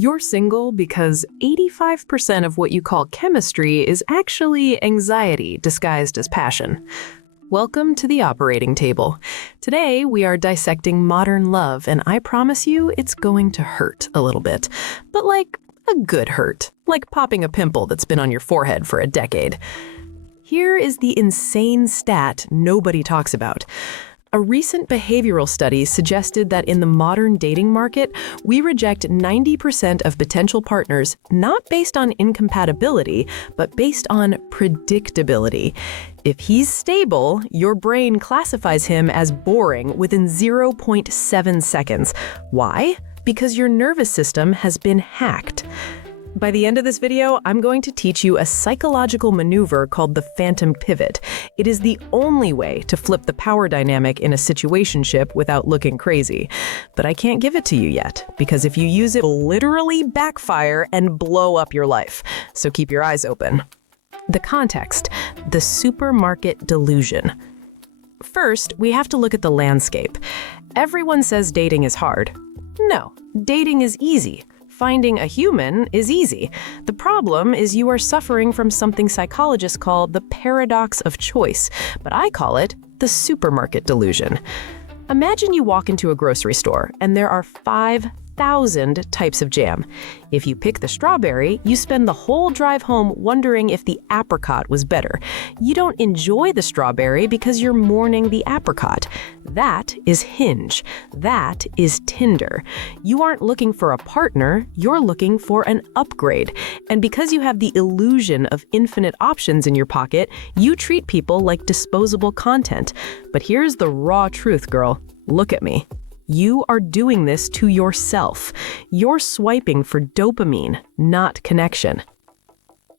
You're single because 85% of what you call chemistry is actually anxiety disguised as passion. Welcome to the operating table. Today, we are dissecting modern love, and I promise you it's going to hurt a little bit. But like a good hurt, like popping a pimple that's been on your forehead for a decade. Here is the insane stat nobody talks about. A recent behavioral study suggested that in the modern dating market, we reject 90% of potential partners not based on incompatibility, but based on predictability. If he's stable, your brain classifies him as boring within 0.7 seconds. Why? Because your nervous system has been hacked. By the end of this video, I'm going to teach you a psychological maneuver called the phantom pivot. It is the only way to flip the power dynamic in a situationship without looking crazy. But I can't give it to you yet, because if you use it, it'll literally backfire and blow up your life. So keep your eyes open. The context, the supermarket delusion. First, we have to look at the landscape. Everyone says dating is hard. No, dating is easy. Finding a human is easy. The problem is you are suffering from something psychologists call the paradox of choice, but I call it the supermarket delusion. Imagine you walk into a grocery store and there are 5,000 types of jam. If you pick the strawberry, you spend the whole drive home wondering if the apricot was better. You don't enjoy the strawberry because you're mourning the apricot. That is Hinge. That is Tinder. You aren't looking for a partner, you're looking for an upgrade. And because you have the illusion of infinite options in your pocket, you treat people like disposable content. But here's the raw truth, girl. Look at me. You are doing this to yourself. You're swiping for dopamine, not connection.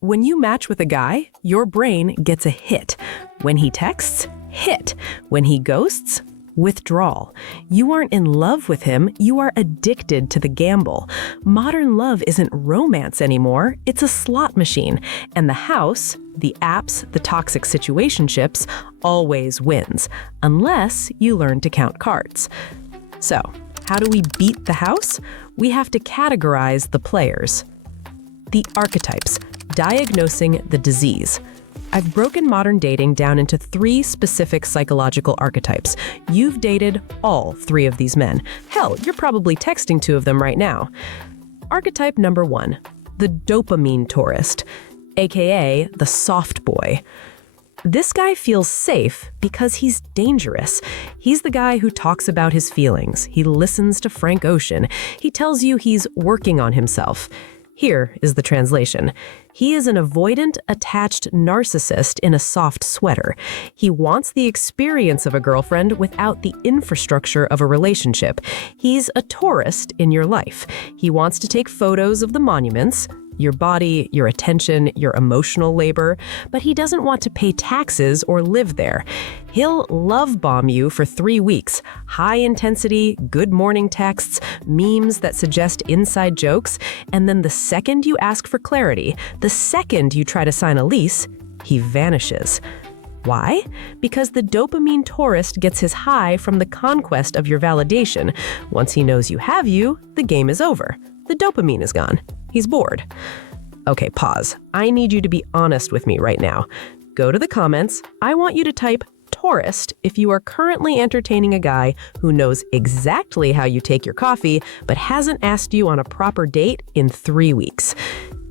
When you match with a guy, your brain gets a hit. When he texts, hit. When he ghosts, withdrawal. You aren't in love with him, you are addicted to the gamble. Modern love isn't romance anymore, it's a slot machine. And the house, the apps, the toxic situationships, always wins, unless you learn to count cards. So, how do we beat the house? We have to categorize the players. The archetypes, diagnosing the disease. I've broken modern dating down into 3 specific psychological archetypes. You've dated all 3 of these men. Hell, you're probably texting 2 of them right now. Archetype number 1, the dopamine tourist, aka the soft boy. This guy feels safe because he's dangerous. He's the guy who talks about his feelings. He listens to Frank Ocean. He tells you he's working on himself. Here is the translation. He is an avoidant, attached narcissist in a soft sweater. He wants the experience of a girlfriend without the infrastructure of a relationship. He's a tourist in your life. He wants to take photos of the monuments, your body, your attention, your emotional labor, but he doesn't want to pay taxes or live there. He'll love bomb you for 3 weeks. High intensity, good morning texts, memes that suggest inside jokes, and then the second you ask for clarity, the second you try to sign a lease, he vanishes. Why? Because the dopamine tourist gets his high from the conquest of your validation. Once he knows you have you, the game is over. The dopamine is gone. He's bored. Okay, pause. I need you to be honest with me right now. Go to the comments. I want you to type tourist if you are currently entertaining a guy who knows exactly how you take your coffee but hasn't asked you on a proper date in 3 weeks.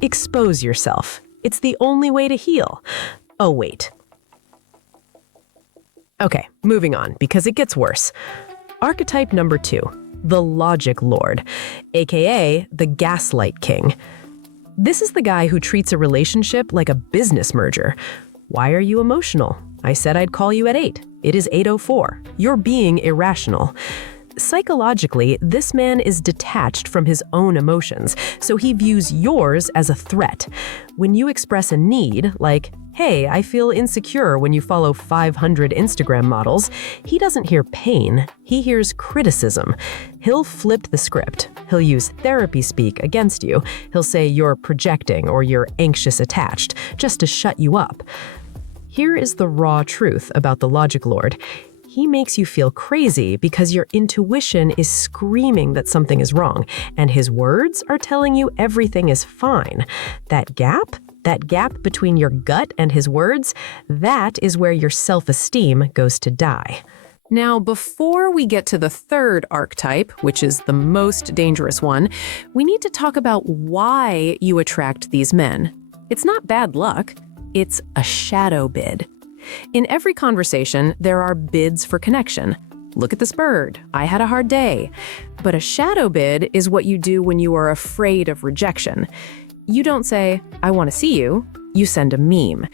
Expose yourself. It's the only way to heal. Oh, wait. Okay, moving on, because it gets worse. Archetype number 2. The logic lord, aka the gaslight king. This is the guy who treats a relationship like a business merger. Why are you emotional? I said I'd call you at 8. It is 8:04. You're being irrational. Psychologically, this man is detached from his own emotions, so he views yours as a threat. When you express a need, like, hey, I feel insecure when you follow 500 Instagram models, he doesn't hear pain, he hears criticism. He'll flip the script. He'll use therapy speak against you. He'll say you're projecting or you're anxious attached, just to shut you up. Here is the raw truth about the logic lord. He makes you feel crazy because your intuition is screaming that something is wrong, and his words are telling you everything is fine. That gap between your gut and his words, that is where your self-esteem goes to die. Now, before we get to the third archetype, which is the most dangerous one, we need to talk about why you attract these men. It's not bad luck, it's a shadow bid. In every conversation, there are bids for connection. Look at this bird. I had a hard day. But a shadow bid is what you do when you are afraid of rejection. You don't say, I want to see you. You send a meme.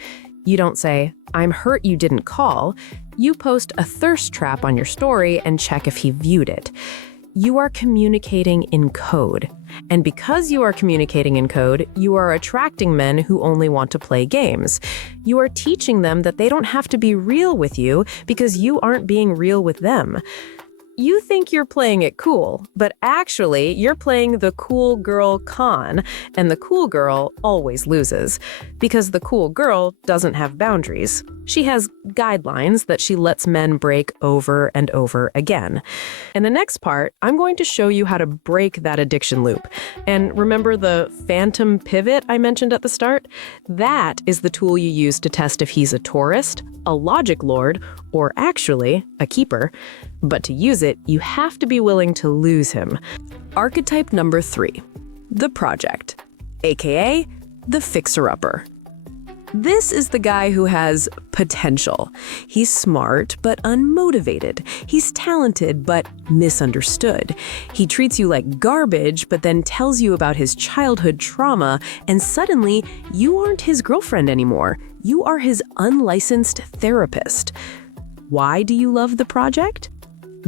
You don't say, I'm hurt you didn't call. You post a thirst trap on your story and check if he viewed it. You are communicating in code. And because you are communicating in code, you are attracting men who only want to play games. You are teaching them that they don't have to be real with you because you aren't being real with them. You think you're playing it cool, but actually you're playing the cool girl con, and the cool girl always loses because the cool girl doesn't have boundaries. She has guidelines that she lets men break over and over again. In the next part, I'm going to show you how to break that addiction loop. And remember the phantom pivot I mentioned at the start? That is the tool you use to test if he's a tourist, a logic lord, or actually a keeper. But to use it, you have to be willing to lose him. Archetype number 3, the project, aka the fixer-upper. This is the guy who has potential. He's smart but unmotivated. He's talented but misunderstood. He treats you like garbage but then tells you about his childhood trauma, and suddenly you aren't his girlfriend anymore. You are his unlicensed therapist. Why do you love the project?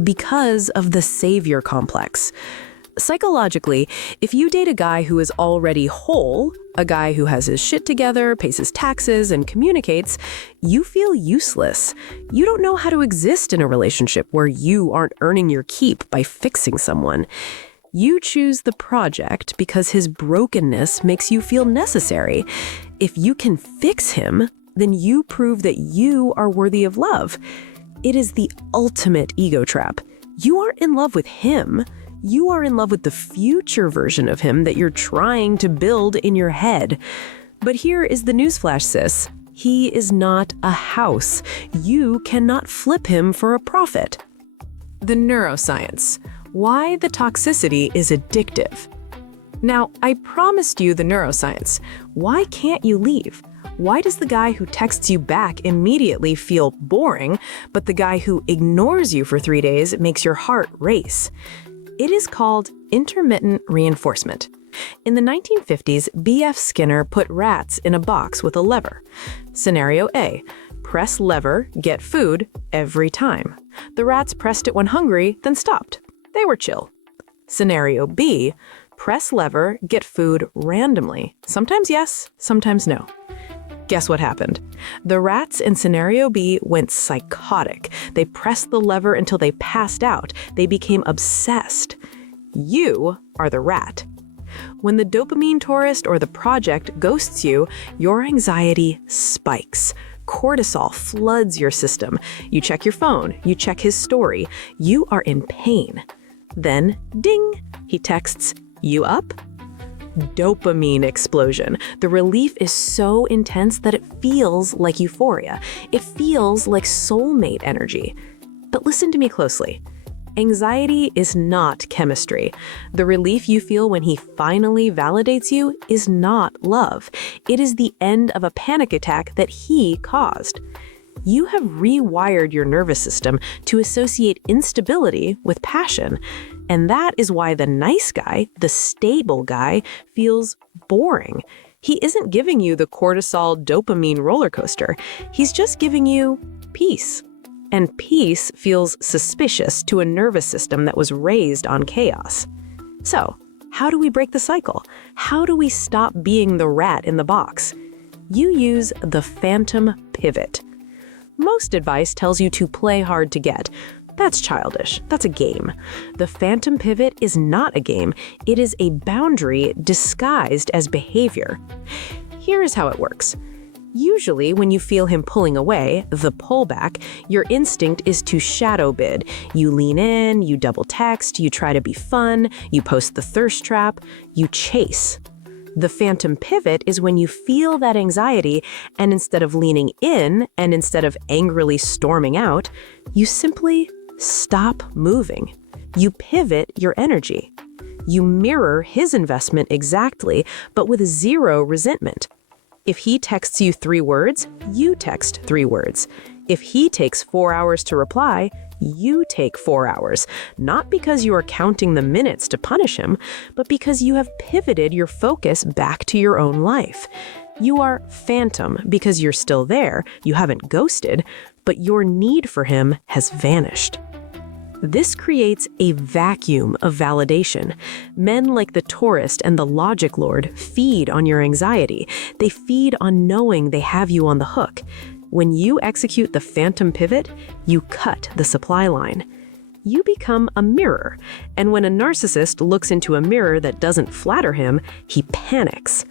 Because of the savior complex. Psychologically, if you date a guy who is already whole, a guy who has his shit together, pays his taxes, and communicates, you feel useless. You don't know how to exist in a relationship where you aren't earning your keep by fixing someone. You choose the project because his brokenness makes you feel necessary. If you can fix him, then you prove that you are worthy of love. It is the ultimate ego trap. You aren't in love with him. You are in love with the future version of him that you're trying to build in your head. But here is the newsflash, sis. He is not a house. You cannot flip him for a profit. The neuroscience. Why the toxicity is addictive. Now, I promised you the neuroscience. Why can't you leave? Why does the guy who texts you back immediately feel boring, but the guy who ignores you for 3 days makes your heart race? It is called intermittent reinforcement. In the 1950s, B.F. Skinner put rats in a box with a lever. Scenario A, press lever, get food every time. The rats pressed it when hungry, then stopped. They were chill. Scenario B, press lever, get food randomly. Sometimes yes, sometimes no. Guess what happened? The rats in scenario B went psychotic. They pressed the lever until they passed out. They became obsessed. You are the rat. When the dopamine tourist or the project ghosts you, your anxiety spikes. Cortisol floods your system. You check your phone. You check his story. You are in pain. Then, ding, he texts, "You up?" Dopamine explosion. The relief is so intense that it feels like euphoria. It feels like soulmate energy. But listen to me closely. Anxiety is not chemistry. The relief you feel when he finally validates you is not love. It is the end of a panic attack that he caused. You have rewired your nervous system to associate instability with passion. And that is why the nice guy, the stable guy, feels boring. He isn't giving you the cortisol dopamine roller coaster. He's just giving you peace. And peace feels suspicious to a nervous system that was raised on chaos. So, how do we break the cycle? How do we stop being the rat in the box? You use the phantom pivot. Most advice tells you to play hard to get. That's childish. That's a game. The phantom pivot is not a game. It is a boundary disguised as behavior. Here is how it works. Usually, when you feel him pulling away, the pullback, your instinct is to shadow bid. You lean in, you double text, you try to be fun, you post the thirst trap, you chase. The phantom pivot is when you feel that anxiety, and instead of leaning in and instead of angrily storming out, you simply stop moving. You pivot your energy. You mirror his investment exactly, but with zero resentment. If he texts you 3 words, you text 3 words. If he takes 4 hours to reply, you take 4 hours, not because you are counting the minutes to punish him, but because you have pivoted your focus back to your own life. You are phantom because you're still there, you haven't ghosted, but your need for him has vanished. This creates a vacuum of validation. Men like the tourist and the logic lord feed on your anxiety. They feed on knowing they have you on the hook. When you execute the phantom pivot, you cut the supply line. You become a mirror, and when a narcissist looks into a mirror that doesn't flatter him, he panics.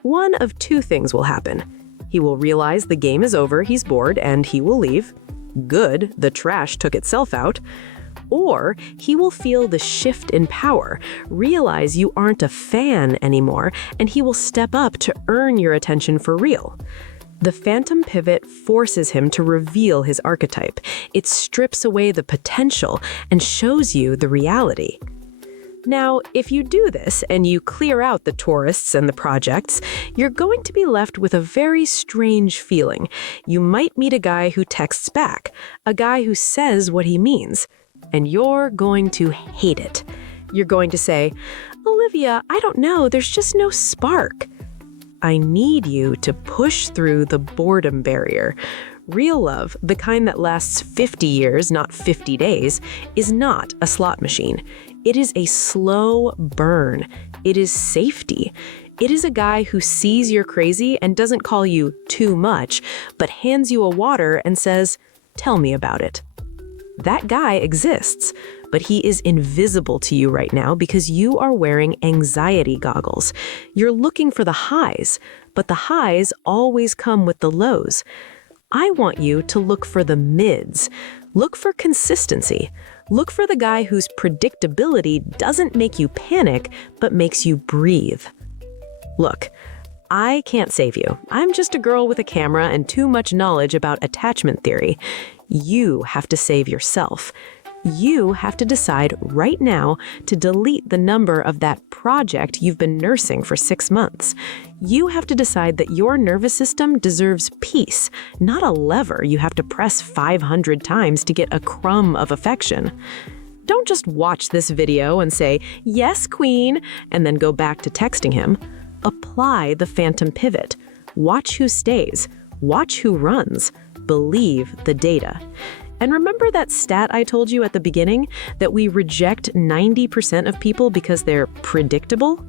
One of 2 things will happen. He will realize the game is over, he's bored, and he will leave. Good, the trash took itself out. Or he will feel the shift in power, realize you aren't a fan anymore, and he will step up to earn your attention for real. The phantom pivot forces him to reveal his archetype. It strips away the potential and shows you the reality. Now, if you do this and you clear out the tourists and the projects, you're going to be left with a very strange feeling. You might meet a guy who texts back, a guy who says what he means, and you're going to hate it. You're going to say, "Olivia, I don't know, there's just no spark." I need you to push through the boredom barrier. Real love, the kind that lasts 50 years, not 50 days, is not a slot machine. It is a slow burn. It is safety. It is a guy who sees you're crazy and doesn't call you too much, but hands you a water and says, "Tell me about it." That guy exists, but he is invisible to you right now because you are wearing anxiety goggles. You're looking for the highs, but the highs always come with the lows. I want you to look for the mids. Look for consistency. Look for the guy whose predictability doesn't make you panic, but makes you breathe. Look, I can't save you. I'm just a girl with a camera and too much knowledge about attachment theory. You have to save yourself. You have to decide right now to delete the number of that project you've been nursing for 6 months. You have to decide that your nervous system deserves peace, not a lever you have to press 500 times to get a crumb of affection. Don't just watch this video and say, "Yes, queen," and then go back to texting him. Apply the phantom pivot. Watch who stays. Watch who runs. Believe the data. And remember that stat I told you at the beginning, that we reject 90% of people because they're predictable?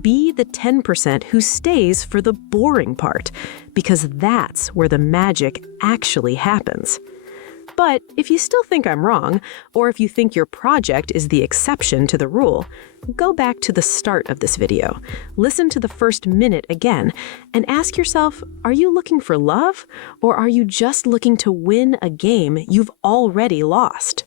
Be the 10% who stays for the boring part, because that's where the magic actually happens. But if you still think I'm wrong, or if you think your project is the exception to the rule, go back to the start of this video, listen to the first minute again, and ask yourself, are you looking for love, or are you just looking to win a game you've already lost?